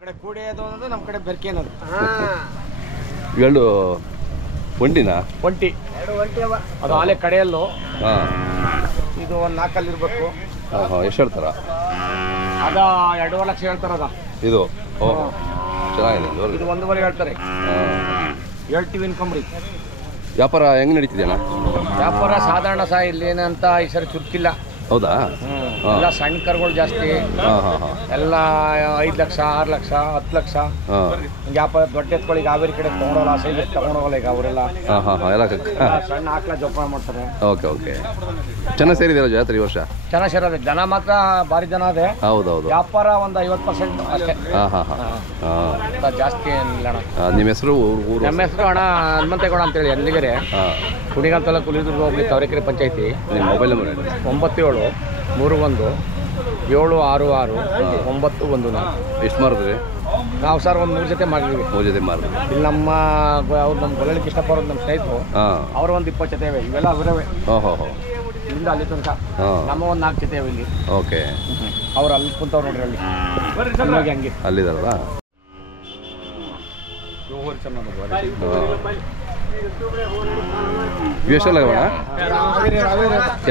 ಕಡೆ ಕೂಡಿ ಅನ್ನೋದು ನಮ್ಮ ಕಡೆ ಬೆರ್ಕೆ ಅನ್ನೋದು. ಎರಡು ಒಂಟಿನಾ? ಒಂಟಿ ಅದು ಆಲೆ ಕಡೆಯಲ್ಲೂ. ಇದು ಒಂದು 4 ಕಲ್ಲು ಇರಬೇಕು. ಎಷ್ಟು ಹೇಳ್ತಾರ? ಅದ 2.5 ಲಕ್ಷ ಹೇಳ್ತಾರ. ಅದ ಇದು ಚೆನ್ನಾಗಿದೆ. ಇದು 1.5 ಹೇಳ್ತಾರೆ. ಹೇಳ್ತೀವಿ ಇನ್ಕಂಬ್ರಿ. ವ್ಯಾಪಾರ ಹೆಂಗ್ ನಡೀತಿದೆಯಣ್ಣ? ವ್ಯಾಪಾರ ಸಾಧಾರಣ ಇಲ್ಲಿ ಏನಂತ ಈ ಸರಿ ಚುರುಕಿಲ್ಲ. ಹೌದಾ? ಎಲ್ಲ ಸಣ್ಣ ಕರುಗಳು ಜಾಸ್ತಿ. ಎಲ್ಲ 5 ಲಕ್ಷ 6 ಲಕ್ಷ 10 ಲಕ್ಷ ವ್ಯಾಪಾರ. ದೊಡ್ಡ ಎತ್ಕೊಳ್ಳಿ ಹಾವೇರಿ ಕಡೆ ತಗೊಂಡೋಲ್ಲ, ಸೈಜ್ ತಗೊಂಡೋಗಲ್ಲ ಈಗ ಅವರೆಲ್ಲ. ಸಣ್ಣ ಹಾಕ್ಲ ಜೋಪಾನ ಮಾಡ್ತಾರೆ. Okay okay. ಚೆನ್ನಾಗಿ ಸೇರಿದೆಯಲ್ಲ ಜಾತ್ರೆ ಈ ವರ್ಷ? ಚೆನ್ನಾಗಿ ಸೇರಿದೆ. ಜನ ಮಾತ್ರ ಭಾರಿ ಜನ ಇದೆ. ಹೌದೌದು. ವ್ಯಾಪಾರ ಒಂದು 50% ಅಷ್ಟೇ. ಜಾಸ್ತಿ ಏನಿಲ್ಲ ಅಣ್ಣ. ನಿಮ್ಮ ಹೆಸರು? ನಮ್ಮ ಹೆಸರು ಅಣ್ಣ ಹನುಮಂತೇಗೌಡ ಅಂತೇಳಿ ಅಲ್ಲಿಗೆರೆ, ಕುಣಿಗಲ್ ತಾಲೂಕು ಹುಲಿದುರ್ಗ ಹೋಗ್ಲಿ ತಾವರೆಕೆರೆ ಪಂಚಾಯತಿ. ನಿಮ್ಮ ಮೊಬೈಲ್ ನಂಬರ್ 9731 ಎಷ್ಟು ಮಾರಿದ್ರಿ? ನಾವು ಸರ್ ಒಂದು 3 ಜೊತೆ ಮಾಡಿದ್ವಿ. 3 ಜೊತೆ ಮಾರಿದ್ರಿ. ಇಲ್ಲಿ ಅವ್ರು ನಮ್ಮ ಗೊಲ್ಲಳಿಕ್ಕೆ ಇಷ್ಟಪಡೋದು ನಮ್ಮ ಸ್ನೇಹಿತರು. ಅವ್ರು ಒಂದು 20 ಜೊತೆ ಇವೆ. ಇವೆಲ್ಲ ಅವರವೇ. ಇಲ್ಲಿಂದ ಅಲ್ಲಿ ತನಕ ನಮ್ಮ ಒಂದು 4 ಜೊತೆ ಇವೆ ಇಲ್ಲಿ. ಓಕೆ. ಅವ್ರು ಅಲ್ಲಿ ಕುಂತವ್ರು ನೋಡ್ರಿ, ಅಲ್ಲಿ ಹಂಗೆ ಅಲ್ಲಿದಾರಲ್ಲ. ಎಷ್ಟಲ್ಲ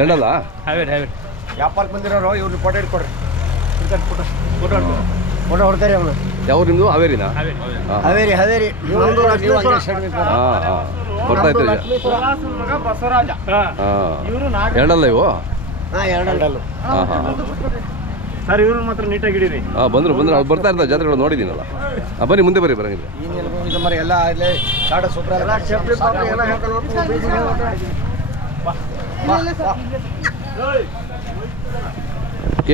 ಎರಡಲ್ಲ? ವ್ಯಾಪಾರಕ್ಕೆ ಬಂದಿರೋರು ಇವ್ರು ಫೋಟೋ ಇಟ್ಕೊಡ್ರಿ. ಫೋಟೋ ಹೊಡ್ತಾರೆ ಅವನು. ಯಾವ ನಿಮ್ದು? ಹಾವೇರಿನಾ? ಹಾವೇರಿ. ಬರ್ತಾ ಇತ್ತು ಬಸವರಾಜ. ಎರಡಲ್ಲ ಇವು? ಎರಡಲ್ಲ ಸರ್. ಇವ್ರು ಮಾತ್ರ ನೀಟಾಗಿ ಹಿಡೀರಿ. ಬಂದ್ರು ಅವ್ರು ಬರ್ತಾ ಇರ್ತಾರೆ ಜಾತ್ರೆಗಳು ನೋಡಿದ್ದೀನಲ್ಲ. ಬನ್ನಿ ಮುಂದೆ ಬರ್ರಿ ಬರಂಗಿಲ್ಲ. ಎಲ್ಲ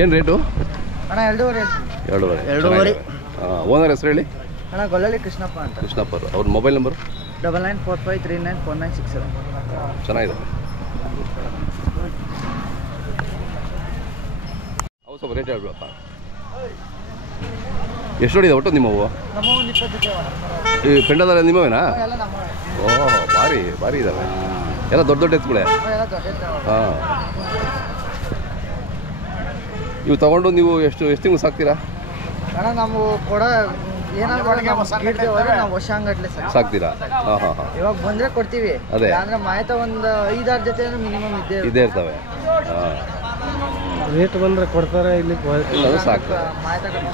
ಏನು ರೇಟು? ಅಣ್ಣ 2.5. ಓನರ್ ಹೆಸರು ಹೇಳಿ ಅಣ್ಣ. ಗೊಲ್ಲಳ್ಳಿ ಕೃಷ್ಣಪ್ಪ ಅಂತ. ಕೃಷ್ಣಪ್ಪ. ಅವ್ರ ಮೊಬೈಲ್ ನಂಬರ್ 9945394967. ಚೆನ್ನಾಗಿದೆ. ಅವು ಸ್ವಲ್ಪ ರೇಟ್ ಹೇಳ್ಬೇಕಪ್ಪ. ಎಷ್ಟು ಹೊಡಿದೆ ಒಟ್ಟು ನಿಮ್ಮವು? ಈ ಪೆಂಡದಲ್ಲ ನಿಮ್ಮವೇನಾ? ಓಹ್, ಭಾರಿ ಇದ್ದಾವೆ. ಎಲ್ಲ ದೊಡ್ಡ ಎತ್ತುಗಳೇ. ಇವು ತಗೊಂಡು ನೀವು ಎಷ್ಟು ತಿಂಗಳು ಸಾಕ್ತೀರಾ? ಅಣ್ಣ ನಾವು ಕೂಡ ಸಾಕ್ತೀರಾ? ಇವಾಗ ಬಂದ್ರೆ ಕೊಡ್ತೀವಿ. ಅದೇ ಅಂದ್ರೆ ಮಾಹಿತಿ ಒಂದು 5-6 ಜೊತೆ ಮಿನಿಮಮ್ ಇದ್ದೇ ಇರ್ತವೆ. ರೇಟ್ ಬಂದ್ರೆ ಕೊಡ್ತಾರೆ. ಇಲ್ಲಿ ಸಾಕ್ತಾರೆ.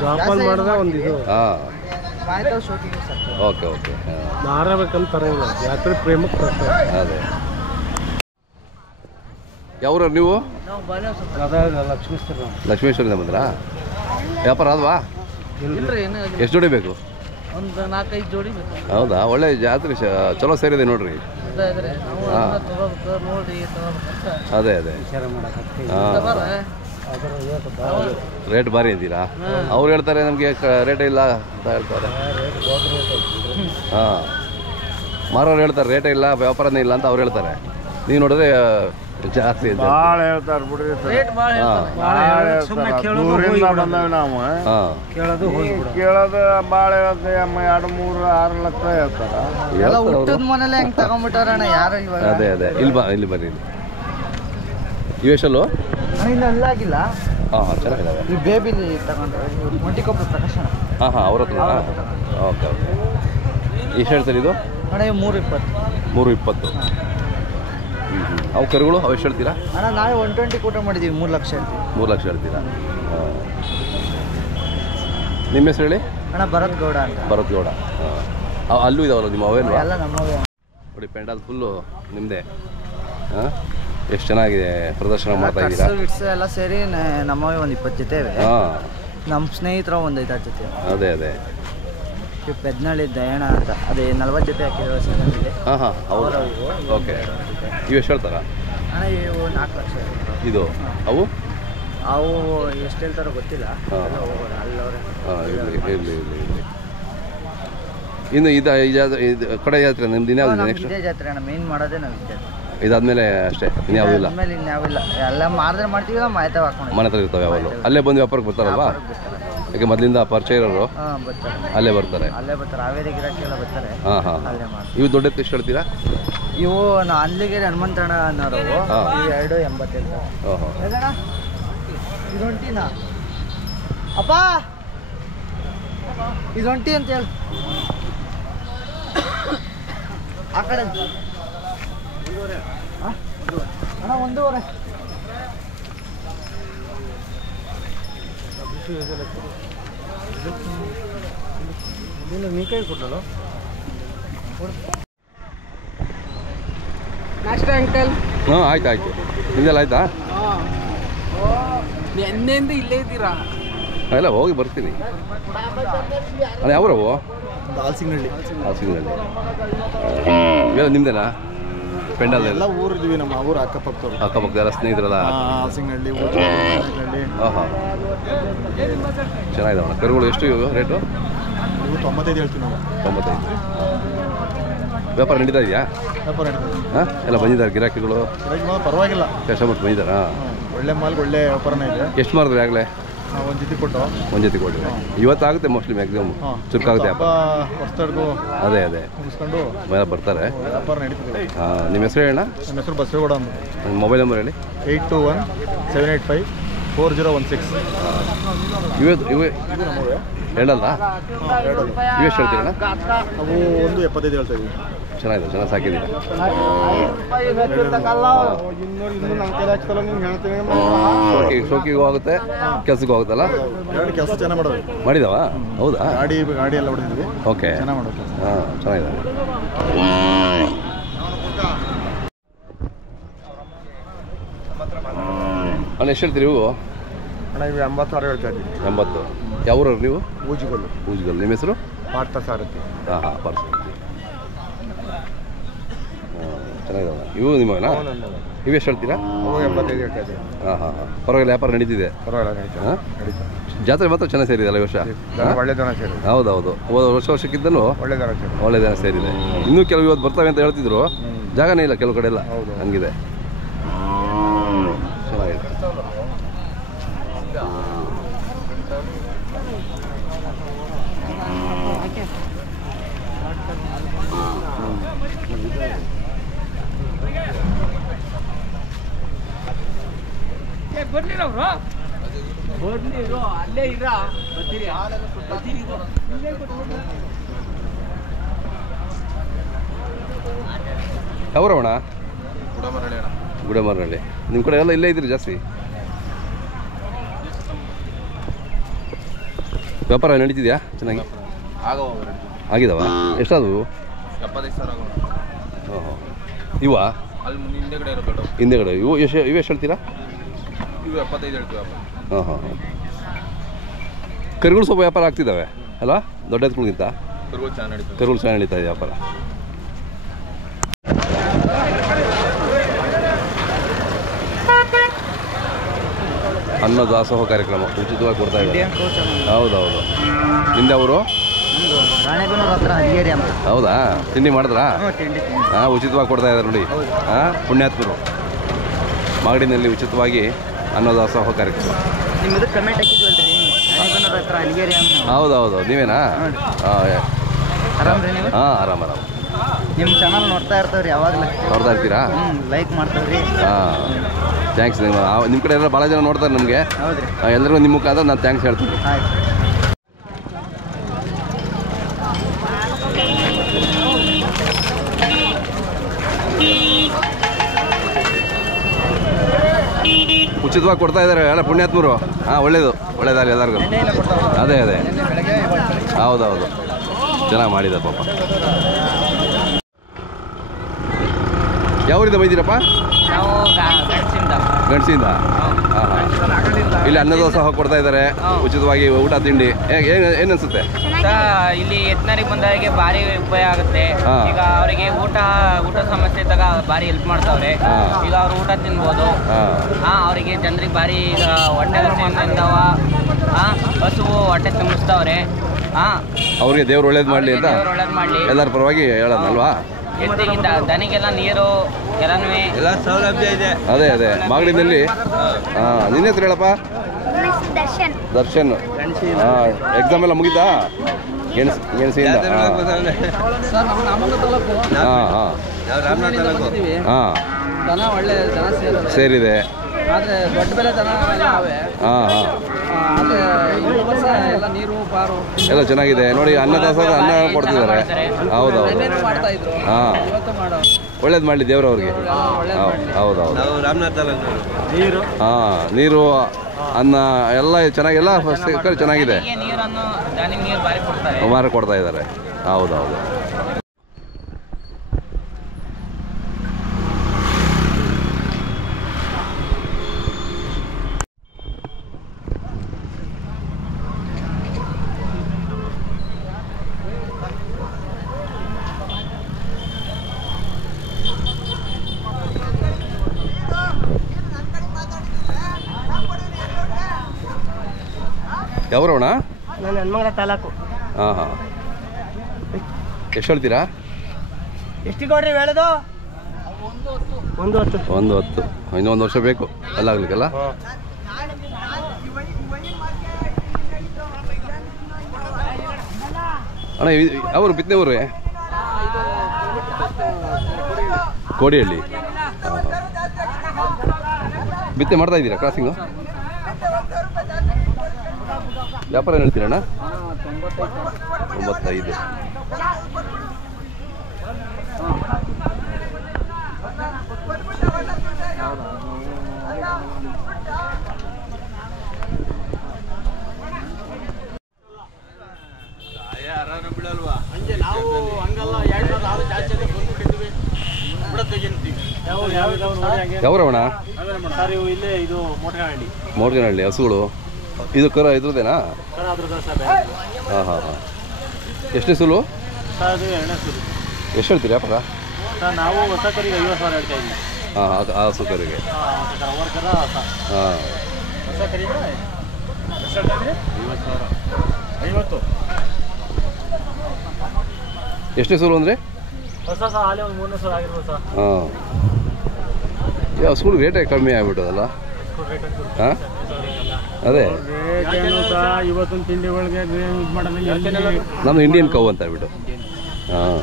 ಜೋಪಾನ ಮಾಡಿದ್ರೆ ಒಂದು ಇದು ಓಕೆ ಓಕೆ. ಮಾರಬೇಕಂತಾರೆ ಜಾತ್ರೆ ಪ್ರೇಮಕ್ಕೆ ಬರ್ತಾರೆ. ಅದೇ. ಯಾವ್ರ ನೀವು? ಲಕ್ಷ್ಮೇಶ್ವರಿಂದ ಬಂದ್ರಾ? ವ್ಯಾಪಾರ ಆದ್ವಾ? ಎಷ್ಟು ಜೋಡಿ ಬೇಕು? ಒಂದು 4-5 ಜೋಡಿ ಬೇಕು. ಹೌದಾ? ಒಳ್ಳೆ ಜಾತ್ರೆ ಚಲೋ ಸೇರಿದೆ ನೋಡ್ರಿ. ಅದೇ ರೇಟ್ ಭಾರಿ ಅಂತೀರಾ? ಅವ್ರು ಹೇಳ್ತಾರೆ ನಮಗೆ ರೇಟ್ ಇಲ್ಲ ಅಂತ ಹೇಳ್ತಾರೆ. ಮಾರೋರು ಹೇಳ್ತಾರೆ ರೇಟ್ ಇಲ್ಲ, ವ್ಯಾಪಾರನೇ ಇಲ್ಲ ಅಂತ ಅವ್ರು ಹೇಳ್ತಾರೆ. ನೀವು ನೋಡಿದ್ರೆ ಜಾಸ್ತಿ ಭಾಳ ಹೇಳ್ತಾರೆ ಬಿಡ್ರಿ. ಕೇಳೋದು ಭಾಳ ಹೇಳ್ತಾರೆ. 2-3-6 ಲಕ್ಷ ಹೇಳ್ತಾರ. ಎಲ್ಲ ಹುಟ್ಟದ ಮನೇಲಿ ಹೆಂಗ್ ತಗೊಂಡ್ಬಿಟ್ಟಾರಣ್ಣ ಯಾರು ಇವಾಗ. ಅದೇ ಇಲ್ಲಿ ಬರ್ರಿ. ಇವೆಷ್ಟಲ್ಲೂ ಇನ್ನು ಆಗಿಲ್ಲ. ಚೆನ್ನಾಗಿದ್ದಾವೆ. ಈ ಬೇಬಿಲಿ ತಗೊಂಡ್ರೆ ಮೊಂಟಿಕೊಪ್ಪಲು ಪ್ರಕಾಶ್. ಅವ್ರ ಹತ್ರ. ಓಕೆ. ಎಷ್ಟು ಹೇಳ್ತಾರೆ ಇದು? ಅಣ್ಣ 320. 320. ಅವು ಕರುಗಳು ಅವು ಎಷ್ಟು ಹೇಳ್ತೀರಾ? ಅಣ್ಣ ನಾಳೆ 120 ಕೂಟ ಮಾಡಿದ್ದೀವಿ. 3 ಲಕ್ಷ ಹೇಳ್ತೀವಿ. 3 ಲಕ್ಷ ಹೇಳ್ತೀರಾ? ನಿಮ್ಮ ಹೆಸರು ಹೇಳಿ? ಅಣ್ಣ ಭರತ್ ಗೌಡ ಅಂತ. ಭರತ್ ಗೌಡ. ಅಲ್ಲೂ ಇದಾವಲ್ಲ ನಿಮ್ಮ ಅವೇನು? ಎಲ್ಲ ನಮ್ಮವೇ ನೋಡಿ. ಪೆಂಡಾಲ್ ಫುಲ್ಲು ನಿಮ್ಮದೇ. ಎಷ್ಟು ಚೆನ್ನಾಗಿದೆ ಪ್ರದರ್ಶನ ಮಾಡ್ತಾ ಇದ್ದೀರಾ. ಎಲ್ಲ ಸೇರಿ ನಮ್ಮವೇ ಒಂದು 20 ಜೊತೆ ಇವೆ. ನಮ್ಮ ಸ್ನೇಹಿತರು ಒಂದು 5-6 ಜೊತೆ. ಅದೇ ಪೆದ್ನಳ್ಳಿ ದಯಣ ಅಂತ ಅದೇ 40 ಜೊತೆ ಹಾಕಿರೋ ಸಿಗಂದಿದೆ. ಹೌದು. ಓಕೆ. ಇವು ಎಷ್ಟು ಹೇಳ್ತಾರ? ಅಣ್ಣ ಇವು 4 ಲಕ್ಷ. ಇದು ಅವು ಎಷ್ಟು ಹೇಳ್ತಾರೋ ಗೊತ್ತಿಲ್ಲ. ಇರಲಿ. ಇನ್ನು ಇದು ಕಡೆ ಜಾತ್ರೆ ನಿಮ್ದು ಇನ್ಯಾವುದು? ನೆಕ್ಸ್ಟ್ ಇದೇ ಜಾತ್ರೆ ಅಣ್ಣ. ಮೇನ್ ಮಾಡೋದೇ ನಾವು ಇದಾದ್ಮೇಲೆ ಅಷ್ಟೇ, ಇನ್ಯಾವುದಿಲ್ಲ. ಆಮೇಲೆ ಇನ್ಯಾವಿಲ್ಲ. ಎಲ್ಲ ಮಾರಿದ್ರೆ ಮಾಡ್ತೀವಿ, ಮಾಹಿತಿ ಹಾಕೊಂಡು ಮನೆ ಹತ್ರ ಇರ್ತಾವೆ. ಯಾವಾಗಲೂ ಅಲ್ಲೇ ಬಂದು ವ್ಯಾಪಾರಕ್ಕೆ ಬರ್ತಾರಲ್ವಾ? ಯಾಕೆ ಮೊದಲಿಂದ ಪರಿಚಯ ಇರೋರು ಅಲ್ಲೇ ಬರ್ತಾರೆ. ಹಾವೇರಿ ಗಿರಾಕಿಯೆಲ್ಲ ಬರ್ತಾರೆ. ಇವು ದೊಡ್ಡ ಎಷ್ಟು ಹೇಳ್ತೀರಾ? ಇವು ಅಲ್ಲಿಗೆರೆ ಹನುಮಂತಣ್ಣ ಅನ್ನೋರು 2.80. ಅಪ್ಪ ಇದು ಒಂಟಿ ಅಂತ ಹೇಳಿ ಆ ಕಡೆ ಅಣ್ಣ 1.5 ನೀ ಕೈ ಕೊಟ್ಟಲ್ಲ ನೆಕ್ಸ್ಟ್ ಅಂಕಲ್. ಹಾಂ ಆಯ್ತು ಆಯ್ತು. ನಿಮ್ದೆಲ್ಲ ಆಯ್ತಾ? ಎಣ್ಣೆಯಿಂದ ಇಲ್ಲೇ ಇದ್ದೀರಾ? ಎಲ್ಲ ಹೋಗಿ ಬರ್ತೀನಿ. ಅಲ್ಲ ಯಾವ್ರವು? ಹಾಲ್ಸಿಂಗನಹಳ್ಳಿ. ಹಾಲ್ಸಿಂಗನಹಳ್ಳಿ ಇವೆಲ್ಲ ನಿಮ್ದೇನಾ? ಪೆಂಡಲ್ ಎಲ್ಲ ಊರಿದ್ವಿ, ನಮ್ಮ ಊರು ಅಕ್ಕಪಕ್ಕದವ್ರು. ಅಕ್ಕಪಕ್ಕದೆಲ್ಲ ಸ್ನೇಹಿತರಲ್ಲ? ಹಾಲ್ಸಿಂಗನಹಳ್ಳಿ. ಹಾಂ ಹಾಂ ಚೆನ್ನಾಗಿದಾವಣ್ಣ. ಕರುಗಳು ಎಷ್ಟು ಇವು ರೇಟು? 95 ಹೇಳ್ತೀವಿ ನಾವು. 95. ವ್ಯಾಪಾರ ನಡೀತಾ ಇದೆಯಾ? ವ್ಯಾಪಾರ ನಡೀತದೆ. ಹಾಂ ಎಲ್ಲ ಬಂದಿದ್ದಾರೆ ಗಿರಾಕಿಗಳು? ಪರವಾಗಿಲ್ಲ, ಕಸ್ಟಮರ್ಸ್ ಬಂದಿದ್ದಾರಾ? ಒಳ್ಳೆ ಮಾಲ್ಗೆ ಒಳ್ಳೆ ವ್ಯಾಪಾರನೇ ಇದೆ. ಎಷ್ಟು ಮಾಡಿದ್ರಿ ಆಗಲೇ? ಒಂದು ಜೊತೆ ಕೊಟ್ಟು ಒಂದು ಜೊತೆ ಕೊಟ್ಟಿರಿ. ಇವತ್ತಾಗುತ್ತೆ ಮೋಸ್ಟ್ಲಿ ಮ್ಯಾಕ್ಸಿಮಮ್ ಚುರುಕಾಗುತ್ತೆ ಹಬ್ಬ ಹೊಸ್ತಡ್ಗು ಅದೇ ಅದೇ ಮುಗಿಸ್ಕೊಂಡು ಮೇಲೆ ಬರ್ತಾರೆ. ವ್ಯಾಪಾರ ನಡೀತದೆ. ಹಾಂ ನಿಮ್ಮ ಹೆಸರು ಹೇಳಣ್ಣ? ನಮ್ಮ ಹೆಸರು ಬಸವೇಗೌಡ ಅಂತ. ನನ್ನ ಮೊಬೈಲ್ ನಂಬರ್ ಹೇಳಿ. 8217854016. ಇವೆ ಹೇಳಲ್ಲ? ಇವೆ ಎಷ್ಟು ಹೇಳ್ತೀರಣ್ಣ? ನಾವು 1.75 ಹೇಳ್ತಾ ಇದ್ದೀವಿ. ಚೆನ್ನಾಗಿದೆ, ಚೆನ್ನಾಗಿ ಸಾಕಿದ್ದೀರಾ. ಶೋಕಿಗೂ ಆಗುತ್ತೆ, ಕೆಲಸಕ್ಕೂ ಆಗುತ್ತಲ್ಲ? ಎರಡು ಕೆಲಸ ಚೆನ್ನಾಗಿ ಮಾಡೋದು. ಮಾಡಿದಾವ? ಹೌದಾ? ಗಾಡಿ ಎಲ್ಲ ಹೊಡೆದಿದ್ವಿ. ಓಕೆ, ಚೆನ್ನಾಗಿ ಮಾಡೋದು. ಹಾಂ ಚೆನ್ನಾಗಿದೆ. ಅಣ್ಣ ಎಷ್ಟು ಹೇಳ್ತೀರಿ ಇವು? ಅಣ್ಣ ಇವು 80,000 ಹೇಳ್ತಾ ಇದ್ದೀವಿ. 80. ಯಾವ ಊರವ್ರು ನೀವು? ಊಜಿಗಲ್ಲು. ಊಜಿಗಲ್ಲು. ನಿಮ್ಮ ಹೆಸರು? ಪಾರ್ಥ ಸಾರಥಿ. ಹಾಂ ಹಾಂ ಪಾರ್ಥ. ಚೆನ್ನಾಗಿದಾವ ಇವು ನಿಮ್ಮವೇನಾ? ಇವು ಎಷ್ಟು ಹೇಳ್ತೀರಾ? 85 ಹೇಳ್ತಾ ಇದ್ದೀವಿ. ಹಾಂ ಹಾಂ ಹಾಂ ಪರವಾಗಿಲ್ಲ, ವ್ಯಾಪಾರ ನಡೀತಿದೆ. ಪರವಾಗಿಲ್ಲ, ನಡೀತಾ ಹಾಂ ನಡೀತಾ. ಜಾತ್ರೆ ಮಾತ್ರ ಚೆನ್ನಾಗಿ ಸೇರಿದೆ ಅಲ್ಲ ಈ ವರ್ಷ? ಒಳ್ಳೆ ದನ ಸೇರಿ. ಹೌದೌದು, ವರ್ಷಕ್ಕಿದ್ದನು ಒಳ್ಳೆ ದನ ಸೇರಿ. ಒಳ್ಳೆ ದನ ಸೇರಿದೆ. ಇನ್ನೂ ಕೆಲವು ಇವತ್ತು ಬರ್ತವೆ ಅಂತ ಹೇಳ್ತಿದ್ರು, ಜಾಗನೇ ಇಲ್ಲ ಕೆಲವು ಕಡೆ ಎಲ್ಲ. ಹಂಗಿದೆ. ಚೆನ್ನಾಗಿದೆ. ಅಲ್ಲೇ ಇರ ಯಾವ್ರವಣ? ಗುಡಮರನಹಳ್ಳಿ. ನಿಮ್ಮ ಕಡೆ ಎಲ್ಲ ಇಲ್ಲೇ ಇದ್ರಿ ಜಾಸ್ತಿ? ವ್ಯಾಪಾರ ನಡೀತಿದ್ಯಾ ಚೆನ್ನಾಗಿ? ಆಗಿದಾವ? ಎಷ್ಟಾದವು? 75,000. ಹಾಂ ಹಾಂ ಇವ ಅಲ್ಲಿ ಹಿಂದೆಗಡೆ ಇರೋದು ಹಿಂದೆಗಡೆ ಇವು ಎಷ್ಟು ಹೇಳ್ತೀರಾ? ಇವು 75 ಹೇಳ್ತೀವಿ. ಹಾಂ ಹಾಂ ಹಾಂ ಕರುಗಳು ಸ್ವಲ್ಪ ವ್ಯಾಪಾರ ಆಗ್ತಿದ್ದಾವೆ ಅಲ್ಲ ದೊಡ್ಡ ಎತ್ಗಳಿಗಿಂತ? ಕರುಗಳು ಚೆನ್ನಾಗಿ ನಡೀತದೆ. ಕರುಗಳು ಚೆನ್ನಾಗಿ ನಡೀತಾ ಇದೆ ವ್ಯಾಪಾರ. ಅನ್ನ ದಾಸೋಹ ಕಾರ್ಯಕ್ರಮ ಉಚಿತವಾಗಿ ಕೊಡ್ತಾ ಇದ್ದಾರೆ. ಹೌದೌದು. ನಿಂದೆ ಅವರು? ರಾಣೆಬೆನ್ನೂರು ಹತ್ರ ಹರಿಗೇರಿ ಅಂತ. ಹೌದಾ? ತಿಂಡಿ ಮಾಡಿದ್ರಾ? ಹಾಂ ಉಚಿತವಾಗಿ ಕೊಡ್ತಾ ಇದ್ದಾರೆ ನೋಡಿ. ಹಾಂ ಪುಣ್ಯಾತ್ಮರು. ಮಾಗಡಿನಲ್ಲಿ ಉಚಿತವಾಗಿ ಅನ್ನದಾಸೋಹ ಕಾರ್ಯಕ್ರಮ. ನಿಮ್ಮದು ಕಮೆಂಟ್ ಹಾಕಿದ್ವಲ್ರಿ ರಾಣೆಬೆನ್ನೂರು ಹತ್ರ ಹರಿಗೇರಿ ಅಂತ. ಹೌದೌದು ನೀವೇನಾ? ಹಾಂ ಆರಾಮ್ರಿ ನೀವು? ಹಾಂ ಆರಾಮ. ನಿಮ್ಮ ಚಾನಲ್ ನೋಡ್ತಾ ಇರ್ತಾವ್ರಿ ಯಾವಾಗಲೂ. ನೋಡ್ತಾ ಇರ್ತೀರಾ? ಲೈಕ್ ಮಾಡ್ತಾವ್ರಿ. ಹಾಂ ಥ್ಯಾಂಕ್ಸ್. ನಿಮ್ಮ ಕಡೆ ಎಲ್ಲ ಭಾಳ ಜನ ನೋಡ್ತಾರೆ ನಮಗೆ. ಹೌದ್ರಿ. ಎಲ್ಲರಿಗೂ ನಿಮ್ಮ ಮುಖಾಂತರ ನಾನು ಥ್ಯಾಂಕ್ಸ್ ಹೇಳ್ತೀನಿ. ಆಯ್ತು. ಉಚಿತವಾಗಿ ಕೊಡ್ತಾ ಇದ್ದಾರೆ ಎಲ್ಲ ಪುಣ್ಯಾತ್ಮರು. ಹಾಂ ಒಳ್ಳೇದಾಗಲಿ ಎಲ್ಲರಿಗೂ. ಅದೇ ಹೌದೌದು ಚೆನ್ನಾಗಿ ಮಾಡಿದ್ದಾರೆ ಪಾಪ. ಯಾವೂರಿಂದ ಬಂದಿದ್ದೀರಪ್ಪ? ನಾವು ಗಂಡಸಿಂದ. ಹಾಂ ಹಾಂ ಇಲ್ಲಿ ಅನ್ನದಾಸೋಹ ಕೊಡ್ತಾ ಇದ್ದಾರೆ ಉಚಿತವಾಗಿ ಊಟ ತಿಂಡಿ. ಏನು ಅನಿಸುತ್ತೆ? ಇಲ್ಲಿ ಎತ್ನರಿಗೆ ಬಂದವರಿಗೆ ಭಾರಿ ಉಪಯೋಗ ಆಗುತ್ತೆ. ಈಗ ಅವರಿಗೆ ಊಟ ಸಮಸ್ಯೆ ಇದ್ದಾಗ ಭಾರಿ ಹೆಲ್ಪ್ ಮಾಡ್ತಾವ್ರೆ. ಈಗ ಅವ್ರು ಊಟ ತಿನ್ಬೋದು. ಅವರಿಗೆ ಜನರಿಗೆ ಭಾರಿ ಈಗ ಹೊಟ್ಟೆ ಹಸಿವಿಂದವ ಹಸುವು ಹೊಟ್ಟೆ ತುಂಬಿಸ್ತಾವ್ರೆ. ಅವ್ರಿಗೆ ದೇವ್ರು ಒಳ್ಳೇದು ಮಾಡಲಿ ಅಂತ ಒಳ್ಳೇದು ಮಾಡಲಿ ಎಲ್ಲರ ಪರವಾಗಿ ಹೇಳೋದಲ್ವಾ? ಎತ್ತಿಗಿಂತ ದನಿಗೆಲ್ಲ ನೀರು ಎಲ್ಲ ಸೌಲಭ್ಯ ಇದೆ. ಅದೇ ಮಾಗಡಿನಲ್ಲಿ. ನಿನ್ನ ಹೆಸರು ಹೇಳಪ್ಪ? ದರ್ಶನ್. ಎಕ್ಸಾಮ್ ಎಲ್ಲ ಮುಗಿತಾ? ಗೆಣಸಿಂದ. ಹಾಂ ಹಾಂ ಹಾಂ ಸೇರಿದೆ. ಆದರೆ ದೊಡ್ಡ ಬೆಲೆ ದನ ಅವೆ. ಹಾಂ ಹಾಂ ಆದರೆ ಈ ವರ್ಷ ಎಲ್ಲ ನೀರು ಪಾರು ಎಲ್ಲ ಚೆನ್ನಾಗಿದೆ ನೋಡಿ. ಅನ್ನದಾಸೋಹ ಅನ್ನ ಕೊಡ್ತಿದ್ದಾರೆ. ಹೌದೌದು ಮಾಡ್ತಾ ಇದ್ರು, ಹಾಂ ಇವತ್ತು ಮಾಡೋ ಒಳ್ಳೇದು ಮಾಡಲಿ ದೇವ್ರವ್ರಿಗೆ. ಹೌದೌದು ಹಾಂ ನೀರು ಅನ್ನ ಎಲ್ಲ ಚೆನ್ನಾಗಿಲ್ಲ ಚೆನ್ನಾಗಿದೆ. ನೀರನ್ನು ದಾನಿಗೆ ನೀರು ಬಾರಿ ಕೊಡ್ತಾರೆ. ಮಾರಿ ಕೊಡ್ತಾ ಇದ್ದಾರೆ. ಹೌದೌದು ಯಾವ್ರವಣ? ನಾನು ಹನುಮಂಗಲ ತಾಲೂಕು. ಹಾಂ ಹಾಂ ಎಷ್ಟು ಹೇಳ್ತೀರಾ? ಎಷ್ಟು ಕೊಡ್ರಿ ಹೇಳೋದು? 110. 110. ಇನ್ನೊಂದು ವರ್ಷ ಬೇಕು ಎಲ್ಲ ಆಗ್ಲಿಕ್ಕಲ್ಲ. ಅಣ್ಣ ಅವರು ಬಿತ್ತನೆ ಊರೇ ಕೋಡಿಹಳ್ಳಿ. ಬಿತ್ತನೆ ಮಾಡ್ತಾ ಇದ್ದೀರಾ? ಕ್ರಾಸಿಂಗು ವ್ಯಾಪಾರ ಏನು ಹೇಳ್ತೀರಣ್ಣ? 95. ಯಾವ್ರವಣ? ಮೋರ್ಗನಹಳ್ಳಿ. ಹಸುಗಳು ಇದು ಕರ ಇದ್ರದ್ದೇನಾ? ಹಾಂ ಹಾಂ ಹಾಂ ಎಷ್ಟನೇ ಸುಲು? ಎಷ್ಟು ಹೇಳ್ತೀರಿ ವ್ಯಾಪಾರ? ನಾವು ಹೊಸ ಕರಿಗೆ 50,000 ಹೇಳ್ತಾ ಇದ್ದೀವಿ. ಹಾಂ ಆ ಹಸು ಕರಿಗೆ. ಹಾಂ ಹೊಸ ಕರಿಗೆ 50,000. ಎಷ್ಟನೇ ಸುಲು ಅಂದರೆ? ಹೊಸ ಹಾಲೆ ಒಂದು 300,000 ಆಗಿರ್ಬೋದು ಸರ್. ಹಾಂ ಯಾವ ಸುಲು ರೇಟೇ ಕಡಿಮೆ ಆಗಿಬಿಟ್ಟದಲ್ಲ? ಹಾಂ ಅದೇ ಇವತ್ತೊಂದು ತಿಂಡಿ ಒಳಗೆ ಇದು ಮಾಡೋದು ನಾನು ಇಂಡಿಯನ್ ಕೌ ಅಂತ ಹೇಳ್ಬಿಟ್ಟು. ಹಾಂ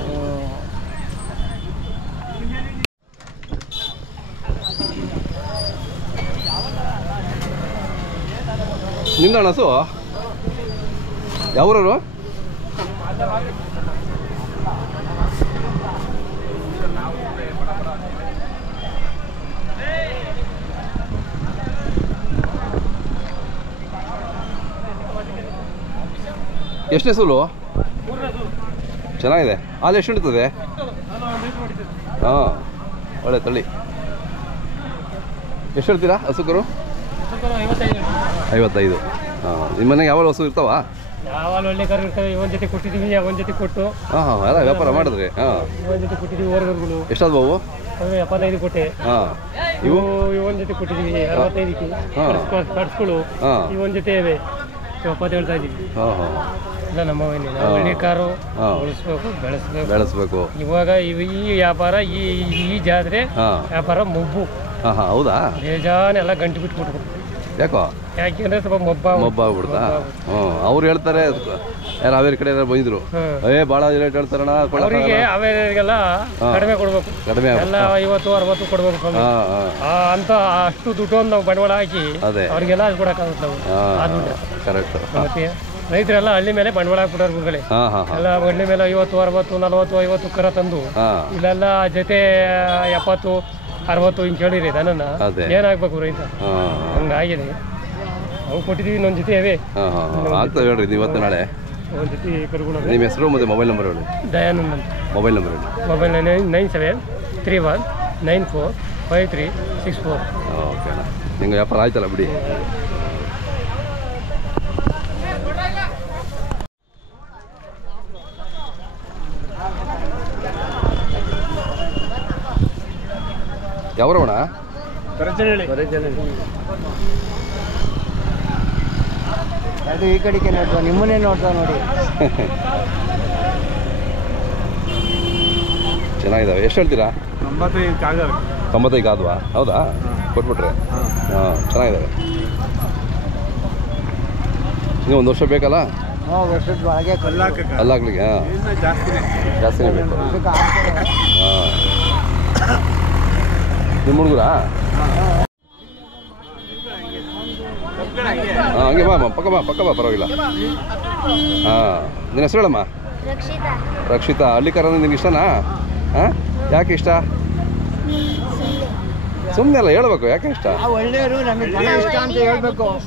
ನಿಂದಣ್ಣ ಹಸು ಯಾವ್ರವರು? ಎಷ್ಟನೇ ಸುಲು? ಚೆನ್ನಾಗಿದೆ. ಹಾಲು ಎಷ್ಟು ಹಿಡಿತದೆ? ಹಾಂ ಒಳ್ಳೆ ತಳಿ. ಎಷ್ಟು ಹೇಳ್ತೀರಾ ಹಸುಕರು? 55. ಹಾಂ ನಿಮ್ಮ ಮನೆಗೆ ಯಾವಾಗ ಹಸು ಇರ್ತಾವ? ಯಾವಾಗ ಒಳ್ಳೆ ಕರು ಇರ್ತವೆ. ಒಂದು ಜೊತೆ ಕೊಟ್ಟಿದ್ದೀವಿ, ಒಂದು ಜೊತೆ ಕೊಟ್ಟು. ಹಾಂ ಹಾಂ ಎಲ್ಲ ವ್ಯಾಪಾರ ಮಾಡಿದ್ರಿ? ಹಾಂ ಒಂದು ಜೊತೆ ಕೊಟ್ಟಿದ್ದೀವಿ ಓರ್ಗರುಗಳು. ಎಷ್ಟಾದ್ವು ಅವು? 75 ಕೊಟ್ಟೆ. ಹಾಂ ಇವು ಒಂದು ಜೊತೆ ಕೊಟ್ಟಿದ್ದೀವಿ 65ಕ್ಕೆ. ಕಟ್ಸ್ಗಳು ಈ ಒಂದು ಜೊತೆ ಇವೆ 70 ಹೇಳ್ತಾ ಇದ್ದೀವಿ. ಹಾಂ ಹಾಂ ಇಲ್ಲ ನಮ್ಮ ಒಳ್ಳೆ ಕಾರು ಉಳಿಸ್ಬೇಕು, ಬೆಳೆಸ್ಬೇಕು. ಇವಾಗ ಈ ವ್ಯಾಪಾರ ಈ ಜಾತ್ರೆ ವ್ಯಾಪಾರ ಮೊಬ್ಬು. ಹಾಂ ಹಾಂ ಹೌದಾ? ಬೇಜಾನೆಲ್ಲ ಗಂಟು ಬಿಟ್ಬಿಟ್ರು. ಯಾಕೋ? ಯಾಕೆಂದ್ರೆ ಸ್ವಲ್ಪ ಮೊಬ್ಬಾಗ್ಬಿಡ್ತಾ? ಹ್ಞೂ ಅವ್ರು ಹೇಳ್ತಾರೆ ಯಾರು ಹಾವೇರಿ ಕಡೆ ಬಂದಿದ್ರು, ಭಾಳ ರೇಟ್ ಹೇಳ್ತಾರಣ್ಣ. ಅವರಿಗೆ ಹಾವೇರಿಗೆಲ್ಲ ಕಡಿಮೆ ಕೊಡ್ಬೇಕು, ಕಡಿಮೆ ಎಲ್ಲ 50-60 ಕೊಡ್ಬೇಕು. ಅಂತ ಅಷ್ಟು ದುಡ್ಡು ನಾವು ಬಂಡವಾಳ ಹಾಕಿ ಅವ್ರಿಗೆಲ್ಲ ಅದು ಕೊಡಕ್ಕಾಗುತ್ತೆ ನಾವು. ಆ ದುಡ್ಡು ಕರೆಕ್ಟ್. ಮತ್ತೆ ರೈತರೆಲ್ಲ ಹಳ್ಳಿ ಮೇಲೆ ಬಂಡವಾಳ ಹಾಕ್ಬಿಟ್ಟಾರ ಗುರುಗಳೇ. ಎಲ್ಲ ಹಳ್ಳಿ ಮೇಲೆ 50-60-40-50 ಕರ ತಂದು ಇಲ್ಲೆಲ್ಲ ಜೊತೆ 70-60 ಹಿಂಗೆ ಹೇಳಿರಿ ದನನ ಏನಾಗ್ಬೇಕು ರೈತ? ಹಂಗಾಗಿದೆ. ಅವು ಕೊಟ್ಟಿದ್ದೀವಿ, ಇನ್ನೊಂದು ಜೊತೆ ಅವೇ ಆಗ್ತವೆ ಹೇಳ್ರಿ ಇವತ್ತು ನಾಳೆ. ಒಂದು ಜೊತೆ ಕರುಗಳು. ನಿಮ್ಮ ಹೆಸರು ಮತ್ತು ಮೊಬೈಲ್ ನಂಬರ್ ಹೇಳಿ. ದಯಾನಂದ್ ಅಂತ. ಮೊಬೈಲ್ ನಂಬರ್ ಹೇಳಿ. ಮೊಬೈಲ್ 9731945364. ಓಕೆ ಅಣ್ಣ, ನಿಂಗೆ ವ್ಯಾಪಾರ ಆಯ್ತಲ್ಲ ಬಿಡಿ. ಯಾವ್ರವಣ? ಅದು ಈ ಕಡೆಗೆ ನೋಡ್ತಾ ನಿಮ್ಮನ್ನೇ ನೋಡ್ತಾ ನೋಡಿ. ಚೆನ್ನಾಗಿದ್ದಾವೆ. ಎಷ್ಟು ಹೇಳ್ತೀರಾ? 95 ಆದ್ವಾ? ಹೌದಾ? ಕೊಟ್ಬಿಟ್ರೆ? ಹಾಂ ಚೆನ್ನಾಗಿದ್ದಾವೆ. ನೀವು ಒಂದು ವರ್ಷ ಬೇಕಲ್ಲ? ವರ್ಷದ ಒಳಗೆ ಅಲ್ಲಾಗ್ಲಿಕ್ಕೆ? ಹಾಂ ಜಾಸ್ತಿನೇ ಬೇಕು. ಹಾಂ ನಿಮ್ಮ ಹುಡುಗರಾ? ಹಾಂ ಹಂಗೆ ಬಾ ಪಕ್ಕ ಬಾ ಪರವಾಗಿಲ್ಲ. ಹಾಂ ನಿನ್ನ ಹೆಸರು ಹೇಳಮ್ಮ. ರಕ್ಷಿತಾ. ಹಳ್ಳಿಕಾರ ಅಂದ್ರೆ ನಿಮ್ಗೆ ಇಷ್ಟನಾ? ಹಾಂ ಯಾಕೆ ಇಷ್ಟ? ಸುಮ್ಮನೆ ಅಲ್ಲ ಹೇಳ್ಬೇಕು ಯಾಕೆ ಇಷ್ಟ.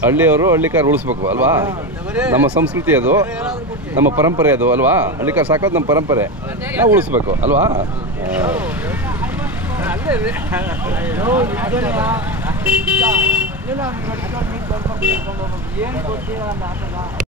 ಹಳ್ಳಿಯವರು ಹಳ್ಳಿಕಾರ ಉಳಿಸ್ಬೇಕು ಅಲ್ವಾ? ನಮ್ಮ ಸಂಸ್ಕೃತಿ ಅದು, ನಮ್ಮ ಪರಂಪರೆ ಅದು ಅಲ್ವಾ? ಹಳ್ಳಿಕಾರ ಸಾಕೋದು ನಮ್ಮ ಪರಂಪರೆ, ನಾವು ಉಳಿಸ್ಬೇಕು ಅಲ್ವಾ?